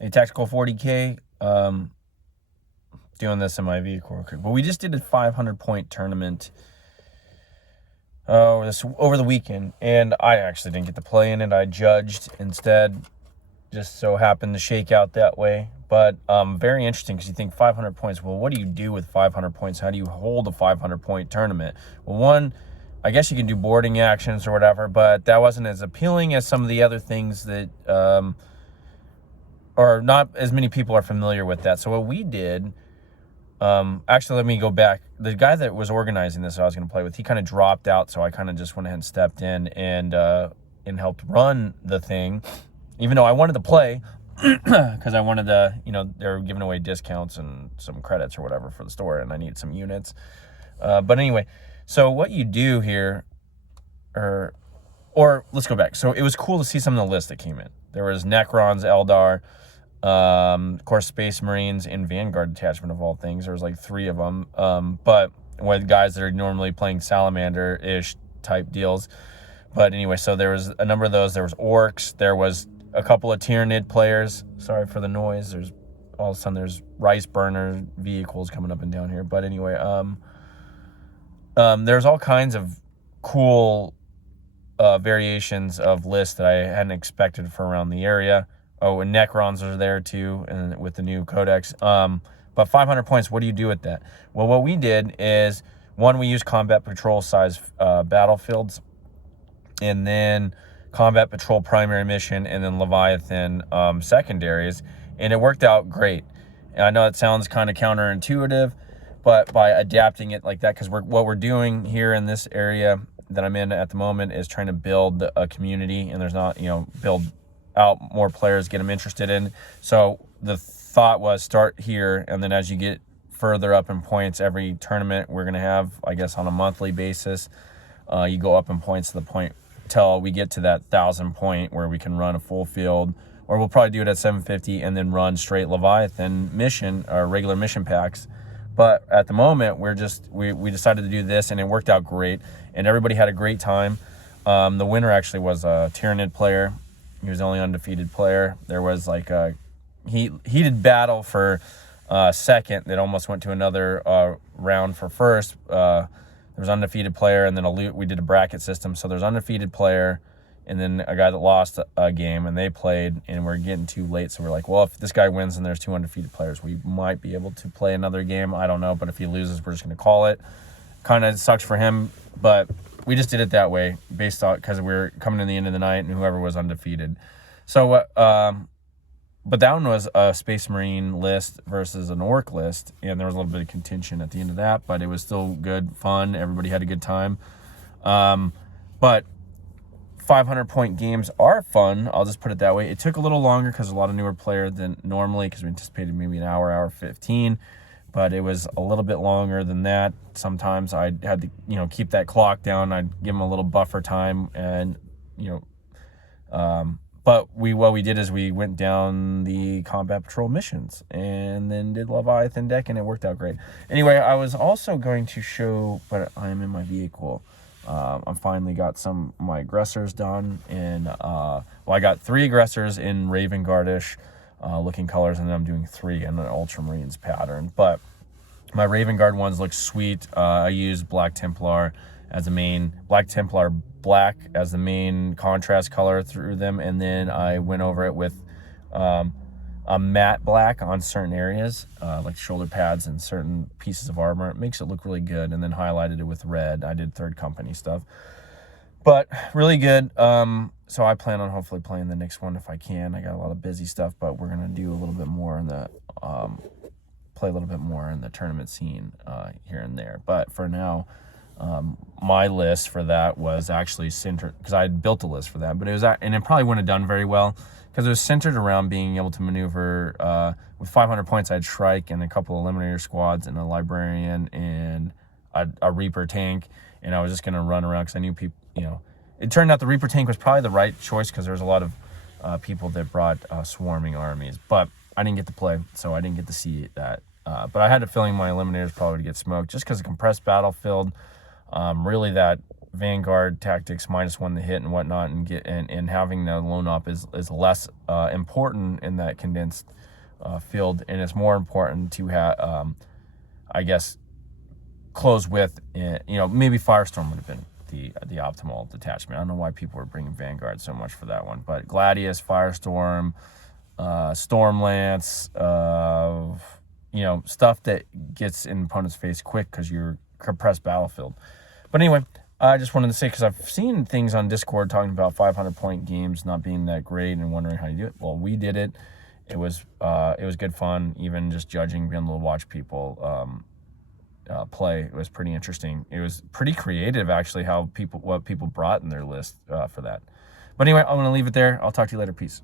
a tactical 40K. Doing this in my vehicle. But we just did a 500-point tournament over the weekend, and I actually didn't get to play in it. I judged instead. Just so happened to shake out that way. But very interesting, because you think 500 points. Well, what do you do with 500 points? How do you hold a 500-point tournament? Well, one, I guess you can do boarding actions or whatever, but that wasn't as appealing as some of the other things that, or not as many people are familiar with that. So what we did, actually, let me go back. The guy that was organizing this, I was going to play with, he kind of dropped out, so I kind of just went ahead and stepped in and helped run the thing, even though I wanted to play, because I wanted to, they were giving away discounts and some credits or whatever for the store, and I needed some units. But anyway, so what you do here, or let's go back. So it was cool to see some of the lists that came in. There was Necrons, Eldar, of course, Space Marines, and Vanguard detachment of all things. There was like 3 of them. But with guys that are normally playing Salamander-ish type deals. But anyway, so there was a number of those. There was Orcs. There was a couple of Tyranid players. Sorry for the noise. There's all of a sudden there's rice burner vehicles coming up and down here. But anyway, there's all kinds of cool variations of lists that I hadn't expected for around the area. Oh, and Necrons are there too, and with the new codex. But 500 points, what do you do with that? Well, what we did is, one, we used combat patrol size battlefields, and then combat patrol primary mission, and then Leviathan secondaries, and it worked out great. And I know it sounds kind of counterintuitive, but by adapting it like that, because what we're doing here in this area that I'm in at the moment is trying to build a community, and there's not, build out more players, get them interested in. So the thought was start here, and then as you get further up in points, every tournament we're going to have, I guess, on a monthly basis, you go up in points to the point till we get to that 1,000 point where we can run a full field, or we'll probably do it at 750 and then run straight Leviathan mission or regular mission packs. But at the moment, we decided to do this, and it worked out great, and everybody had a great time. The winner actually was a Tyranid player. He was the only undefeated player. There was like a heated battle for second that almost went to another round for first. There was undefeated player, and then we did a bracket system. So there's undefeated player, and then a guy that lost a game, and they played, and we're getting too late. So we're like, well, if this guy wins and there's 2 undefeated players, we might be able to play another game. I don't know, but if he loses, we're just going to call it. Kind of sucks for him, but we just did it that way based on, because we were coming to the end of the night and whoever was undefeated. So, but that one was a Space Marine list versus an Orc list, and there was a little bit of contention at the end of that, but it was still good, fun. Everybody had a good time. But 500-point games are fun. I'll just put it that way. It took a little longer because a lot of newer players than normally, because we anticipated maybe an hour 15. But it was a little bit longer than that. Sometimes I had to, keep that clock down. I'd give them a little buffer time, and, but what we did is we went down the combat patrol missions and then did Leviathan deck, and it worked out great. Anyway, I was also going to show, but I am in my vehicle. I finally got some of my aggressors done, and I got 3 aggressors in Raven Guardish looking colors, and then I'm doing 3 in an Ultramarines pattern. But my Raven Guard ones look sweet. I used Black Templar as the main, black as the main contrast color through them, and then I went over it with a matte black on certain areas, like shoulder pads and certain pieces of armor. It makes it look really good, and then highlighted it with red. I did Third Company stuff, but really good. So I plan on hopefully playing the next one if I can. I got a lot of busy stuff, but we're gonna do a little bit more in the play a little bit more in the tournament scene here and there. But for now, my list for that was actually centered, because I had built a list for that, but and it probably wouldn't have done very well because it was centered around being able to maneuver with 500 points. I had Shrike and a couple of Eliminator squads and a Librarian and a Reaper tank, and I was just gonna run around because I knew people. It turned out the Reaper tank was probably the right choice because there was a lot of people that brought swarming armies, but I didn't get to play, so I didn't get to see that. But I had a feeling my Eliminators probably would get smoked just because of compressed battlefield. Really, that Vanguard tactics, -1 the hit and whatnot, and having the lone op is less important in that condensed field, and it's more important to have, I guess, close with, maybe Firestorm would have been the optimal detachment. I don't know why people were bringing Vanguard so much for that one, but Gladius, Firestorm, Stormlance, stuff that gets in opponent's face quick because you're compressed battlefield. But anyway, I just wanted to say, because I've seen things on Discord talking about 500-point games not being that great and wondering how you do it. Well, we did it. It was good fun. Even just judging, being able to watch people play, it was pretty interesting. It was pretty creative, actually, what people brought in their list for that. But anyway, I'm going to leave it there. I'll talk to you later. Peace.